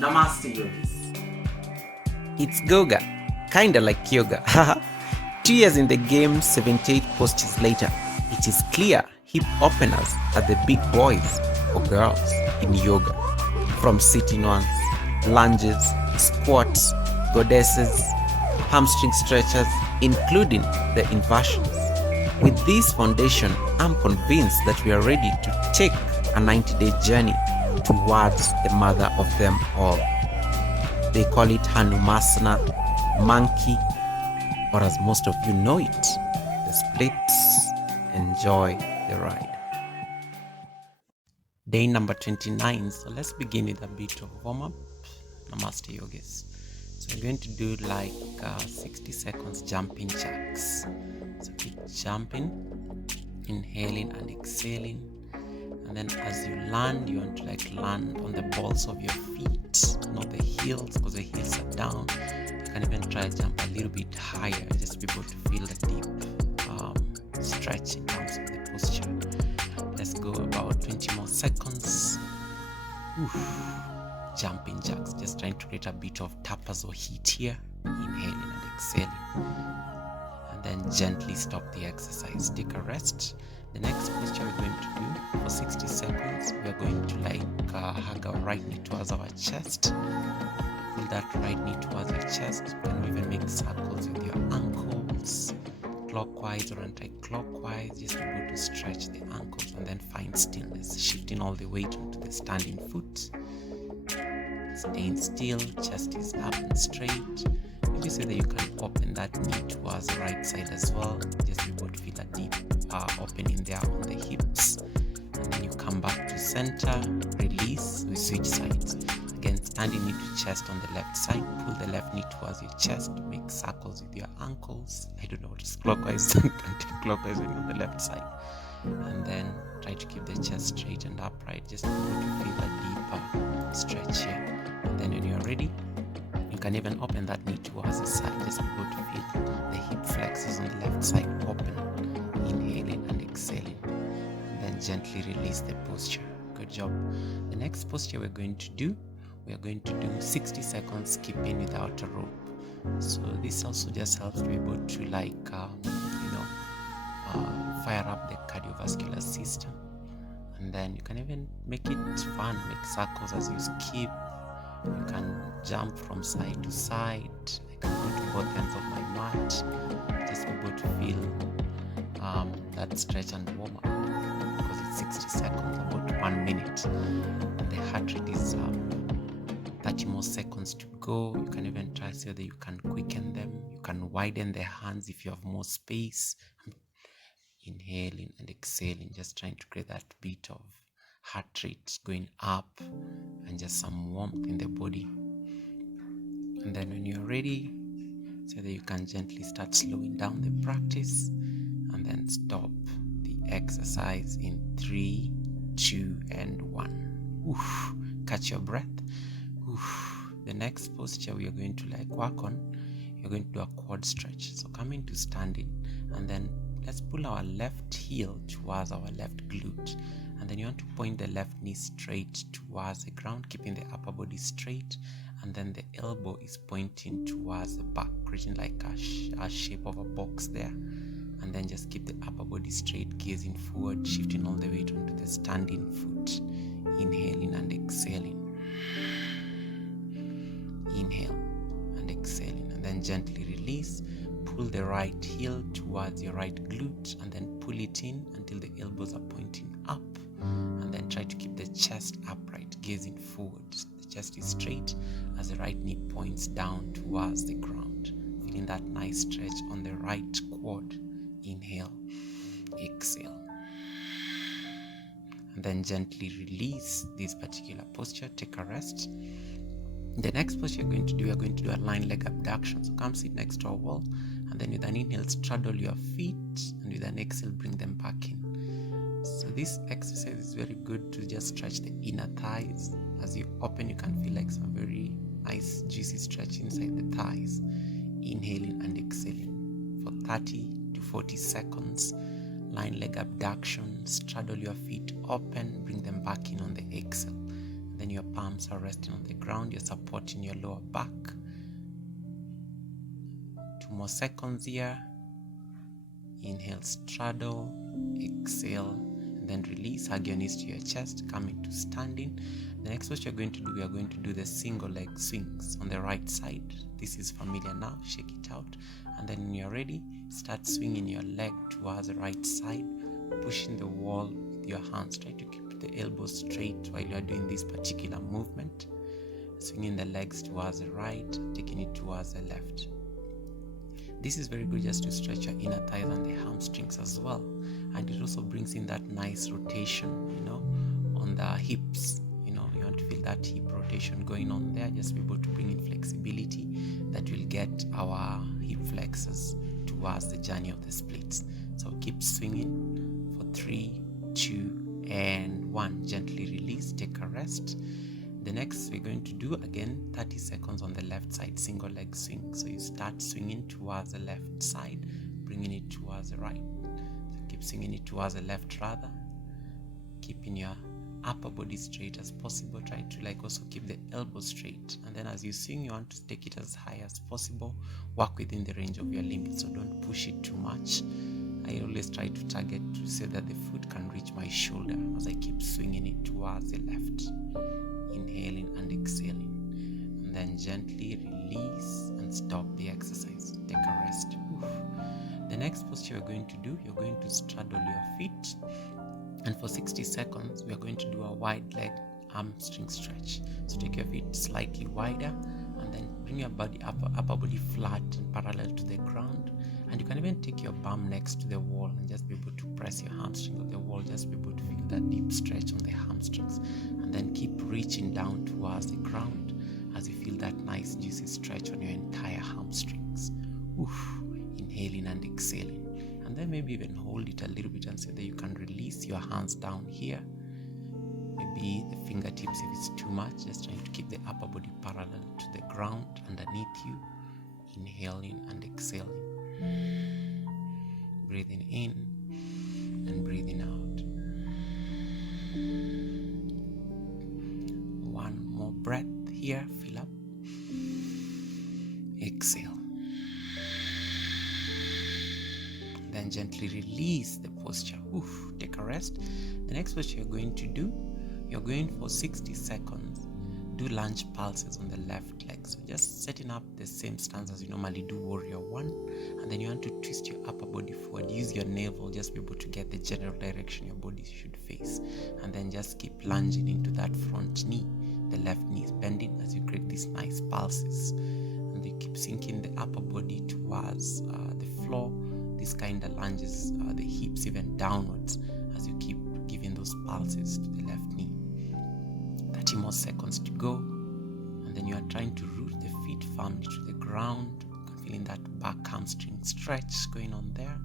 Namaste yogis. It's Goga, kinda like yoga. 2 years in the game, 78 postures later, it is clear hip openers are the big boys or girls in yoga. From sitting ones, lunges, squats, goddesses, hamstring stretchers, including the inversions. With this foundation, I'm convinced that we are ready to take a 90-day journey towards the mother of them all. They call it hanumanasana, monkey, or as most of you know it, the splits. Enjoy the ride. Day number 29. So let's begin with a bit of warm-up. Namaste yogis. So we're going to do like 60 seconds jumping jacks. So keep jumping, inhaling and exhaling. And then as you land, you want to land on the balls of your feet, not the heels, because the heels are down. You can even try to jump a little bit higher, just to be able to feel the deep stretch in terms of the posture. Let's go about 20 more seconds. Jumping jacks, just trying to create a bit of tappers or heat here, inhaling and exhaling. And then gently stop the exercise, take a rest. The next posture we're going to do for 60 seconds, we're going to hug our right knee towards our chest. Pull that right knee towards your chest. You can even make circles with your ankles, clockwise or anti-clockwise, just to be able to stretch the ankles and then find stillness, shifting all the weight onto the standing foot. Staying still, chest is up and straight. Maybe so that you can open that knee towards the right side as well, just be able to feel a deep opening there on the hips. And then you come back to center, release, we switch sides. Again, standing knee to chest on the left side, pull the left knee towards your chest, make circles with your ankles. I don't know what is clockwise and anti-clockwise on the left side. And then try to keep the chest straight and upright, just to feel a deeper stretch here. And then when you're ready, you can even open that knee towards the side, just be able to feel the hip flexors on the left side open, inhaling and exhaling. And then gently release the posture. Good job. The next posture we're going to do 60 seconds skipping without a rope. So this also just helps to be able to fire up the cardiovascular system. And then you can even make it fun, make circles as you skip. You can jump from side to side. I can go to both ends of my mat. Just be able to feel that stretch and warm up, because it's 60 seconds, about 1 minute. And the heart rate is 30 more seconds to go. You can even try so that you can quicken them. You can widen the hands if you have more space. Inhaling and exhaling, just trying to create that bit of heart rate going up and just some warmth in the body. And then when you're ready, so that you can gently start slowing down the practice and then stop the exercise in 3, 2, and 1. Catch your breath. The next posture we are going to work on, you're going to do a quad stretch. So come into standing, and then let's pull our left heel towards our left glute. And then you want to point the left knee straight towards the ground, keeping the upper body straight. And then the elbow is pointing towards the back, creating like a shape of a box there. And then just keep the upper body straight, gazing forward, shifting all the weight onto the standing foot. Inhaling and exhaling. Inhale and exhaling. And then gently release. Pull the right heel towards your right glute and then pull it in until the elbows are pointing up. And then try to keep the chest upright, gazing forward. The chest is straight as the right knee points down towards the ground. Feeling that nice stretch on the right quad. Inhale, exhale. And then gently release this particular posture. Take a rest. The next posture we are going to do a lying leg abduction. So come sit next to a wall, and then with an inhale, straddle your feet, and with an exhale, bring them back in. So this exercise is very good to just stretch the inner thighs. As you open, you can feel like some very nice juicy stretch inside the thighs. Inhaling and exhaling for 30 to 40 seconds. Lying leg abduction, straddle your feet open, bring them back in on the exhale. Then your palms are resting on the ground. You're supporting your lower back. 2 more seconds here. Inhale, straddle, exhale, and then release. Hug your knees to your chest, come into standing. The next what you're going to do, we are going to do the single leg swings on the right side. This is familiar now. Shake it out. And then when you're ready, start swinging your leg towards the right side, pushing the wall with your hands. Try to keep the elbows straight while you're doing this particular movement. Swinging the legs towards the right, taking it towards the left. This is very good just to stretch your inner thighs and the hamstrings as well. And it also brings in that nice rotation, on the hips. You want to feel that hip rotation going on there. Just be able to bring in flexibility that will get our hip flexors towards the journey of the splits. So keep swinging for 3, 2, and 1. Gently release, take a rest. The next we're going to do again 30 seconds on the left side, single leg swing. So you start swinging towards the left side, bringing it towards the right. So keep swinging it towards the left rather, keeping your upper body straight as possible. Try to also keep the elbows straight. And then as you swing, you want to take it as high as possible. Work within the range of your limits, so don't push it too much. I always try to target to say that the foot can reach my shoulder as I keep swinging it towards the left. Inhaling and exhaling, and then gently release and stop the exercise. Take a rest. The next posture you're going to do, you're going to straddle your feet, and for 60 seconds we are going to do a wide leg hamstring stretch. So take your feet slightly wider and then bring your body upper body flat and parallel to the ground. And you can even take your bum next to the wall and just be able to press your hamstring on the wall. Just be able to feel that deep stretch on the hamstrings. And then keep reaching down towards the ground as you feel that nice juicy stretch on your entire hamstrings. Inhaling and exhaling. And then maybe even hold it a little bit and so that you can release your hands down here. Maybe the fingertips if it's too much. Just trying to keep the upper body parallel to the ground underneath you. Inhaling and exhaling. Breathing in and breathing out. One more breath here. Fill up. Exhale. Then gently release the posture. Take a rest. The next posture you're going to do, you're going for 60 seconds. Do lunge pulses on the left leg. So just setting up the same stance as you normally do warrior 1. And then you want to twist your upper body forward. Use your navel, just be able to get the general direction your body should face. And then just keep lunging into that front knee. The left knee is bending as you create these nice pulses. And you keep sinking the upper body towards the floor. This kind of lunges the hips even downwards as you keep giving those pulses to the left knee. 30 more seconds to go, and then you are trying to root the feet firmly to the ground, feeling that back hamstring stretch going on there.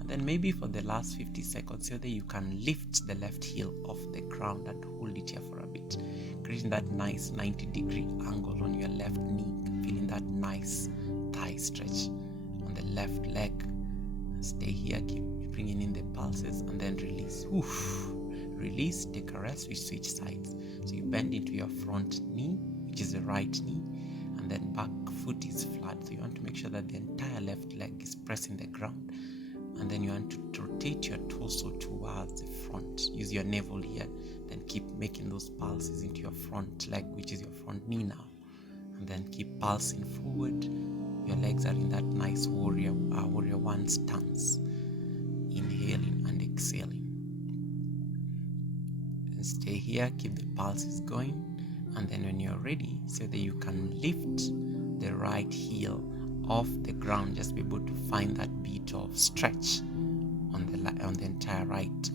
And then maybe for the last 50 seconds so that you can lift the left heel off the ground and hold it here for a bit, creating that nice 90-degree angle on your left knee, feeling that nice thigh stretch on the left leg. Stay here, keep bringing in the pulses, and then release. Release, take a rest, we switch sides. So you bend into your front knee, which is the right knee, and then back foot is flat. So you want to make sure that the entire left leg is pressing the ground. And then you want to rotate your torso towards the front. Use your navel here, then keep making those pulses into your front leg, which is your front knee now. And then keep pulsing forward. Your legs are in that nice warrior 1 stance. Inhaling and exhaling. Stay here, keep the pulses going, and then when you're ready, so that you can lift the right heel off the ground, just be able to find that bit of stretch on the entire right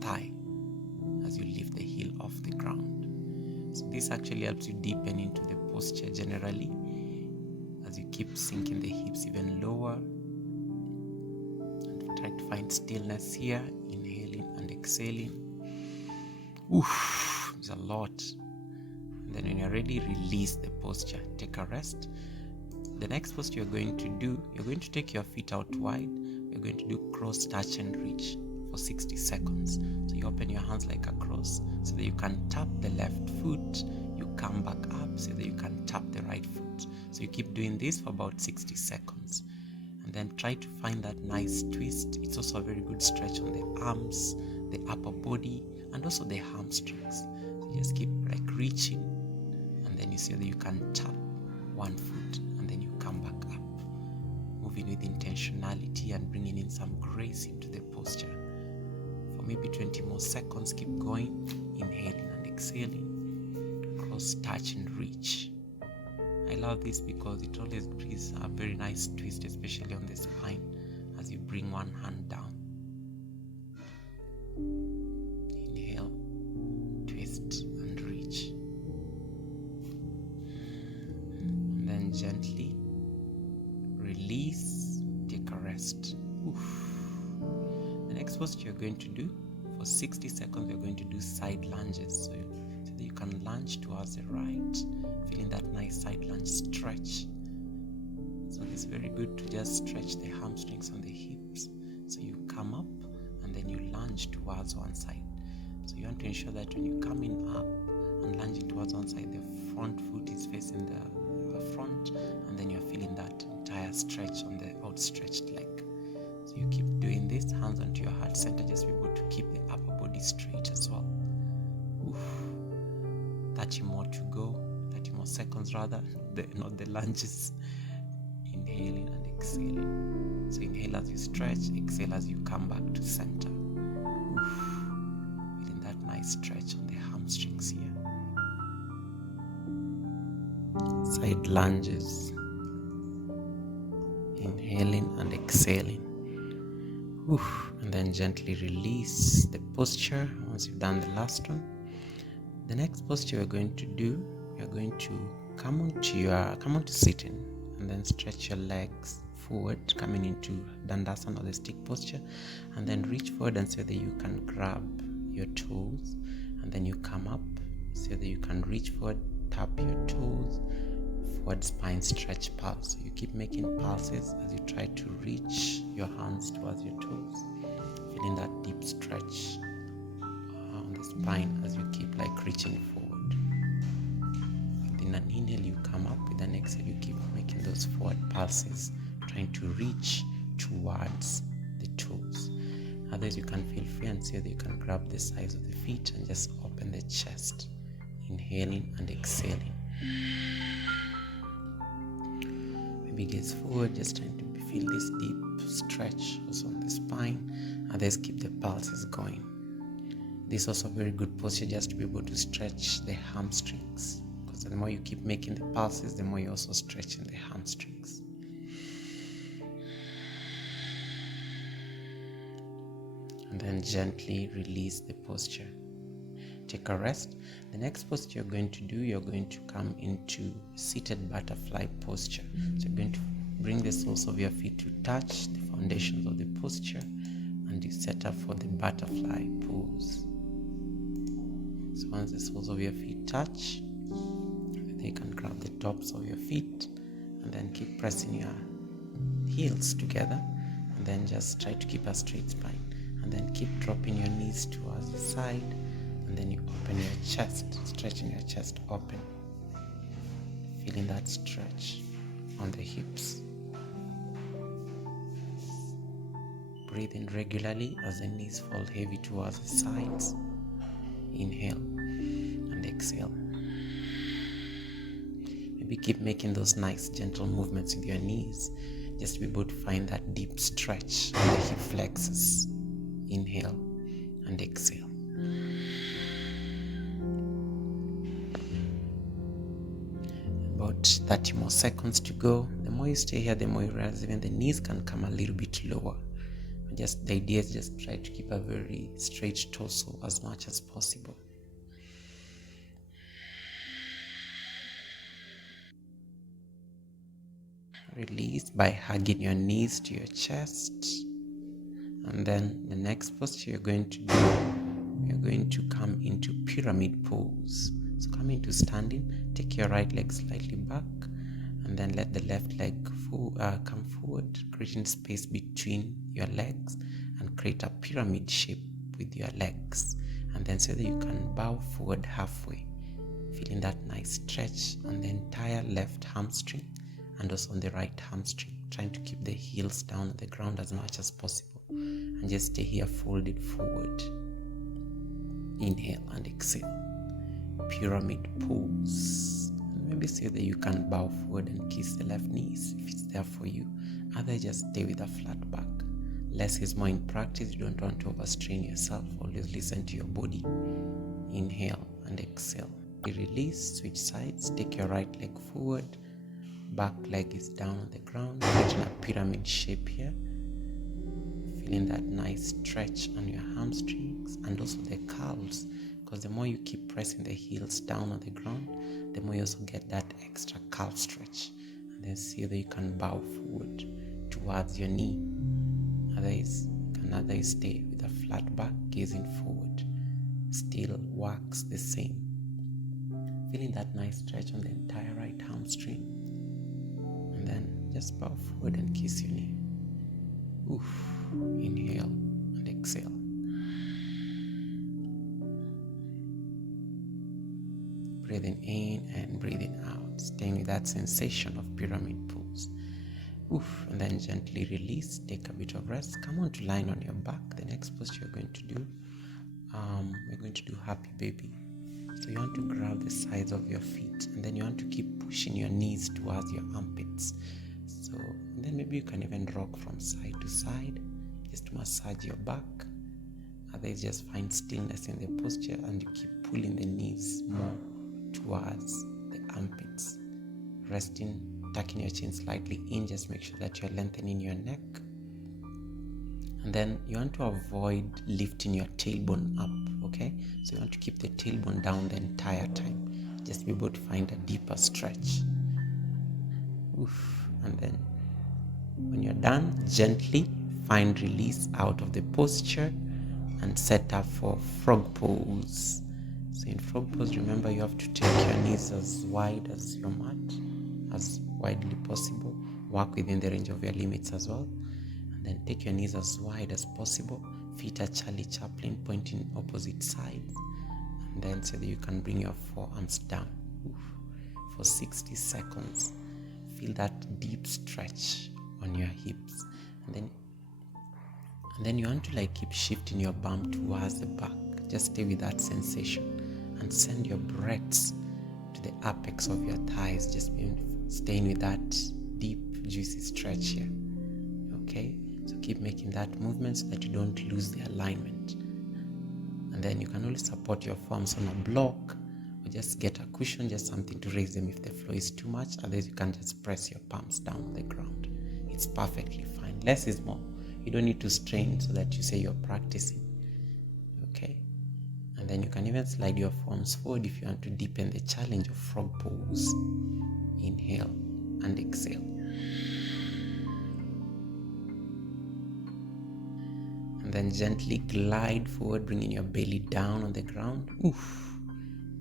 thigh as you lift the heel off the ground. So this actually helps you deepen into the posture generally as you keep sinking the hips even lower, and try to find stillness here, inhaling and exhaling. It's a lot. And then when you're ready, release the posture. Take a rest. The next posture you're going to do, you're going to take your feet out wide. You're going to do cross, touch and reach for 60 seconds. So you open your hands like a cross so that you can tap the left foot, you come back up so that you can tap the right foot. So you keep doing this for about 60 seconds. And then try to find that nice twist. It's also a very good stretch on the arms, the upper body, and also the hamstrings. So you just keep like reaching, and then you see that you can tap one foot, and then you come back up, moving with intentionality and bringing in some grace into the posture. For maybe 20 more seconds, keep going, inhaling and exhaling, cross, touch and reach. I love this because it always brings a very nice twist, especially on the spine as you bring one hand down. Inhale, twist and reach. And then gently release, take a rest. The next posture you're going to do for 60 seconds, you're going to do side lunges. So that you can lunge towards the right, feeling that nice side lunge stretch. So it's very good to just stretch the hamstrings and the hips. So you come up and then you lunge towards one side. So you want to ensure that when you come in up and lunging towards one side, the front foot is facing the front, and then you're feeling that entire stretch on the outstretched leg. So you keep doing this, hands onto your heart center, just be able to keep the upper body straight as well. 30 more to go, 30 more seconds rather, not the lunges. Inhaling and exhaling. So inhale as you stretch, exhale as you come back to center. Feeling that nice stretch on the hamstrings here. Side lunges. Inhaling and exhaling. And then gently release the posture once you've done the last one. The next posture we're going to do, you're going to come onto sitting, and then stretch your legs forward, coming into dandasana, or the stick posture, and then reach forward and so that you can grab your toes, and then you come up so that you can reach forward, tap your toes, forward spine stretch pulse. So you keep making pulses as you try to reach your hands towards your toes, feeling that deep stretch on the spine as you keep like reaching forward. With an inhale you come up, with an exhale you keep making those forward pulses, trying to reach towards the toes. Otherwise you can feel free and see that you can grab the sides of the feet and just open the chest, inhaling and exhaling. Maybe gaze forward, just trying to feel this deep stretch also on the spine. Others keep the pulses going. This is also a very good posture just to be able to stretch the hamstrings, because the more you keep making the pulses, the more you're also stretching the hamstrings. And then gently release the posture. Take a rest. The next posture you're going to do, you're going to come into seated butterfly posture. So you're going to bring the soles of your feet to touch the foundations of the posture, and you set up for the butterfly pose. So once the soles of your feet touch, you can grab the tops of your feet and then keep pressing your heels together, and then just try to keep a straight spine, and then keep dropping your knees towards the side, and then you open your chest, stretching your chest open, feeling that stretch on the hips. Breathe in regularly as the knees fall heavy towards the sides. Inhale and exhale. Maybe keep making those nice gentle movements with your knees, just to be able to find that deep stretch on the hip flexors. Inhale and exhale. About 30 more seconds to go. The more you stay here, the more you realize even the knees can come a little bit lower. Just the idea is just try to keep a very straight torso as much as possible. Release by hugging your knees to your chest. And then the next posture you're going to do, you're going to come into pyramid pose. So come into standing, take your right leg slightly back, and then let the left leg come forward, creating space between your legs, and create a pyramid shape with your legs. And then so that you can bow forward halfway, feeling that nice stretch on the entire left hamstring and also on the right hamstring, trying to keep the heels down on the ground as much as possible, and just stay here folded forward. Inhale and exhale. Pyramid pose. Maybe say that you can bow forward and kiss the left knees if it's there for you. Otherwise, just stay with a flat back. Less is more in practice. You don't want to overstrain yourself. Always listen to your body. Inhale and exhale. Release, switch sides. Take your right leg forward. Back leg is down on the ground. Creating a pyramid shape here. Feeling that nice stretch on your hamstrings and also the calves. Because the more you keep pressing the heels down on the ground, the more you also get that extra calf stretch. And then see that you can bow forward towards your knee. Otherwise, you can stay with a flat back, gazing forward. Still works the same. Feeling that nice stretch on the entire right hamstring. And then just bow forward and kiss your knee. Oof. Inhale and exhale. Breathing in and breathing out, staying with that sensation of pyramid pose. Oof, and then gently release, take a bit of rest. Come on to lying on your back. The next posture you're going to do, we're going to do happy baby. So you want to grab the sides of your feet and then you want to keep pushing your knees towards your armpits. So then maybe you can even rock from side to side just to massage your back. Otherwise, just find stillness in the posture and you keep pulling the knees more towards the armpits. Resting, tucking your chin slightly in, just make sure that you're lengthening your neck. And then you want to avoid lifting your tailbone up, okay? So you want to keep the tailbone down the entire time. Just be able to find a deeper stretch. Oof. And then when you're done, gently find release out of the posture and set up for frog pose. So in frog pose, remember you have to take your knees as wide as your mat, as widely possible. Work within the range of your limits as well. And then take your knees as wide as possible. Feet are Charlie Chaplin, pointing opposite sides. And then so that you can bring your forearms down. Oof. For 60 seconds. Feel that deep stretch on your hips. And then you want to keep shifting your bum towards the back. Just stay with that sensation and send your breaths to the apex of your thighs. Just staying with that deep, juicy stretch here. Okay? So keep making that movement so that you don't lose the alignment. And then you can always support your forearms on a block or just get a cushion, just something to raise them if the flow is too much. Otherwise, you can just press your palms down on the ground. It's perfectly fine. Less is more. You don't need to strain so that you say you're practicing. Okay? And then you can even slide your forearms forward if you want to deepen the challenge of frog pose. Inhale and exhale. And then gently glide forward, bringing your belly down on the ground. Oof.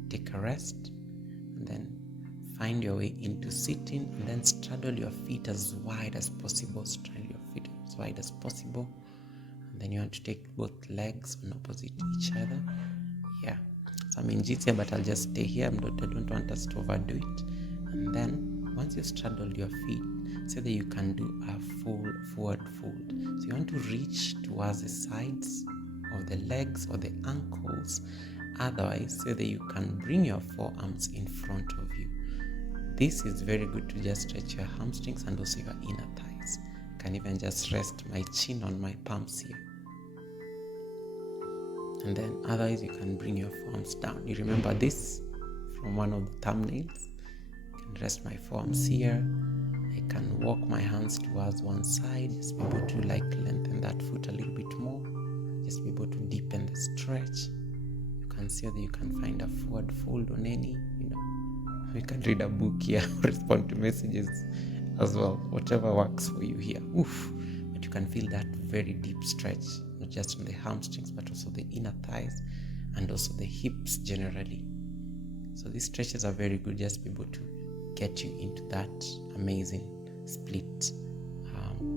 Take a rest. And then find your way into sitting. And then straddle your feet as wide as possible. Straddle your feet as wide as possible. And then you want to take both legs on opposite each other. Yeah. So I'm in jiu-jitsu, but I'll just stay here. I don't want us to overdo it. And then once you straddle your feet, so that you can do a full forward fold. So you want to reach towards the sides of the legs or the ankles. Otherwise, so that you can bring your forearms in front of you. This is very good to just stretch your hamstrings and also your inner thighs. You can even just rest my chin on my palms here. And then otherwise, you can bring your forearms down. You remember this from one of the thumbnails. You can rest my forearms here. I can walk my hands towards one side, just be able to lengthen that foot a little bit more, just be able to deepen the stretch. You can see that you can find a forward fold on any, you can read a book here, respond to messages as well, whatever works for you here. Oof. But you can feel that very deep stretch, not just on the hamstrings, but also the inner thighs and also the hips generally. So these stretches are very good, just be able to get you into that amazing split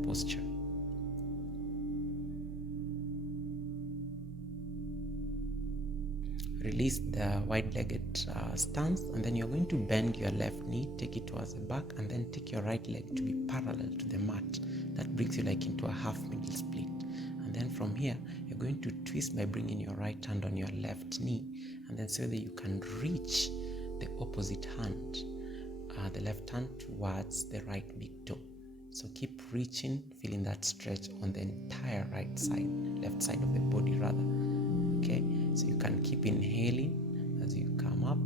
posture. Release the wide-legged stance, and then you're going to bend your left knee, take it towards the back, and then take your right leg to be parallel to the mat. That brings you like into a half middle split. And then from here, you're going to twist by bringing your right hand on your left knee, and then so that you can reach the opposite hand, the left hand towards the right big toe. So keep reaching, feeling that stretch on the entire right side, left side of the body rather. Okay, so you can keep inhaling as you come up,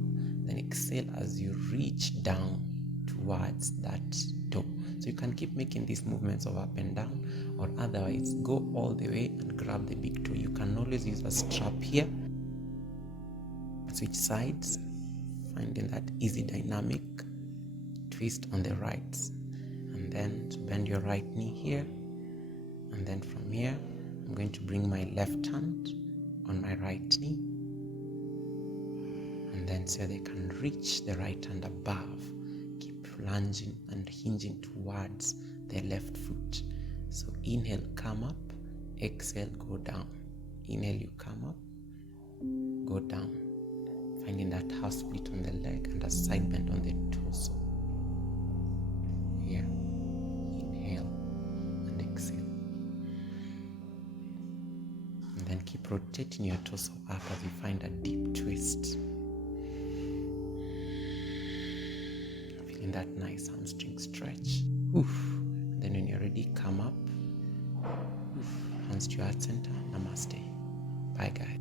then exhale as you reach down towards that toe. So you can keep making these movements of up and down, or otherwise go all the way and grab the big toe. You can always use a strap here. Switch sides, finding that easy dynamic twist on the right, and then bend your right knee here, and then from here I'm going to bring my left hand on my right knee, and then so they can reach the right hand above. Keep lunging and hinging towards the left foot. So inhale, come up, exhale, go down. Inhale, you come up, go down, finding that half split on the leg and a side bend on the torso. Here, inhale and exhale. And then keep rotating your torso up as you find a deep twist. Feeling that nice hamstring stretch. Oof. And then when you're ready, come up. Oof. Hands to your heart center. Namaste. Bye, guys.